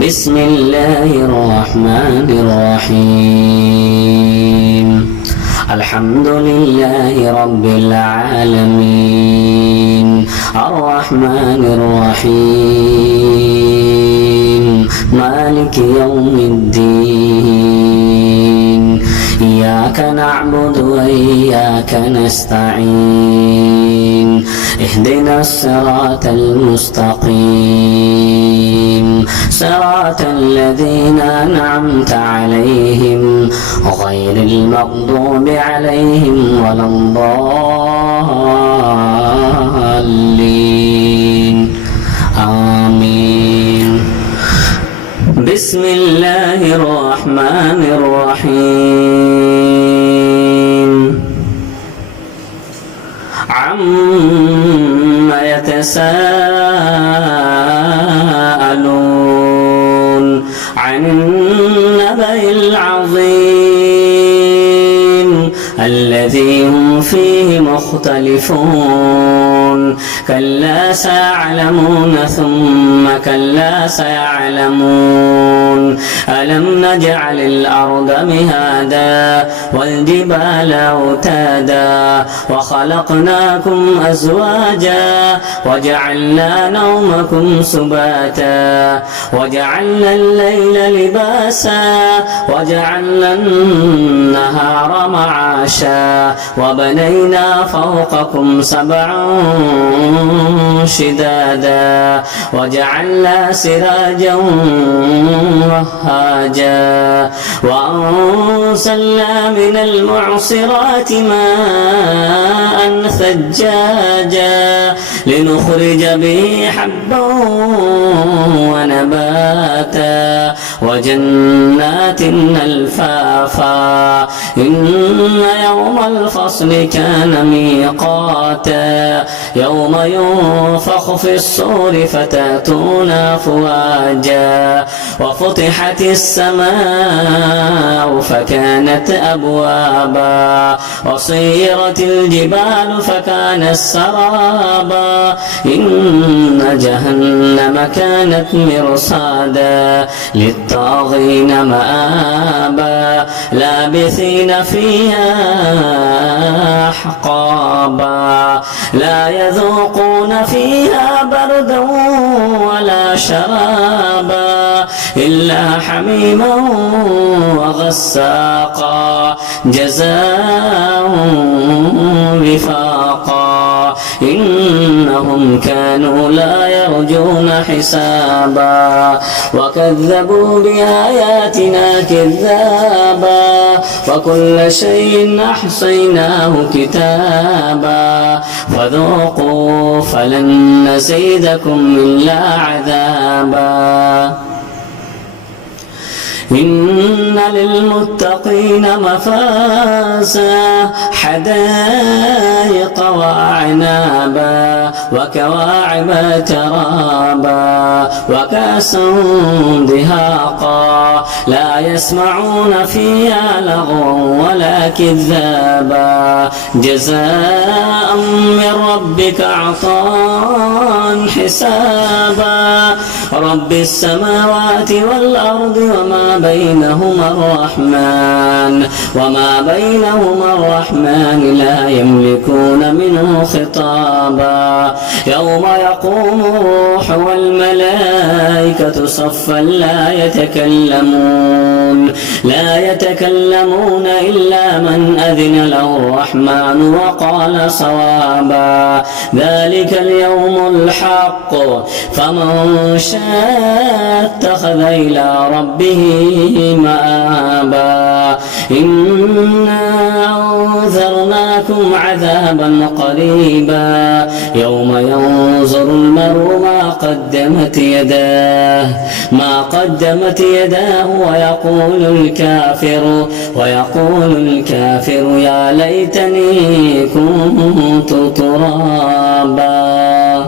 بسم الله الرحمن الرحيم الحمد لله رب العالمين الرحمن الرحيم مالك يوم الدين إياك نعبد وإياك نستعين اهدنا الصراط المستقيم صراط الذين أنعمت عليهم غير المغضوب عليهم ولا الضالين آمين بسم الله الرحمن الرحيم عما يتساءلون عن النبأ العظيم الذي هم فيه مختلفون كلا سيعلمون ثم كلا سيعلمون ألم نجعل الأرض مهادا والجبال أوتادا وخلقناكم أزواجا وجعلنا نومكم سباتا وجعلنا الليل لباسا وجعلنا النهار معاشا وبنينا فوقكم سبعا شدادا وجعلنا سراجا وهاجا وأنزلنا من المعصرات ماء ثجاجا لنخرج به حبا ونباتا وجنات ألفافا إن يوم الفصل كان ميقاتا يوم ينفخ في الصور فتأتون أفواجا وفتحت السماء فكانت أبوابا وصيرت الجبال فكانت سرابا إن جهنم كانت مرصادا للطاغين مآبا لابثين فيها أحقابا لا يذوقون فيها بردا ولا شرابا إلا حميما وغساقا جزاء وفاقا إنهم كانوا لا يرجون حسابا وكذبوا بآياتنا كذابا وكل شيء أحصيناه كتابا فذوقوا فلن نزيدكم إلا عذابا إن للمتقين مفازا حدائق وأعنابا وكواعب ترابا وكأسا دهاقا لا يسمعون فيها لغوا ولا كذابا جزاء من ربك عطاء حسابا رب السماوات والأرض وما بينهما الرحمن لا يملكون منه خطابا يوم يقوم الروح والملائكة صفا لا يتكلمون إلا من أذن له الرحمن وقال صوابا ذلك اليوم الحق فمن شاء اتخذ إلى ربه مآبا إنا أنذرناكم عذابا قريبا يوم ينظر المرء ما قدمت يداه ويقول الكافر يا ليتني كنت ترابا.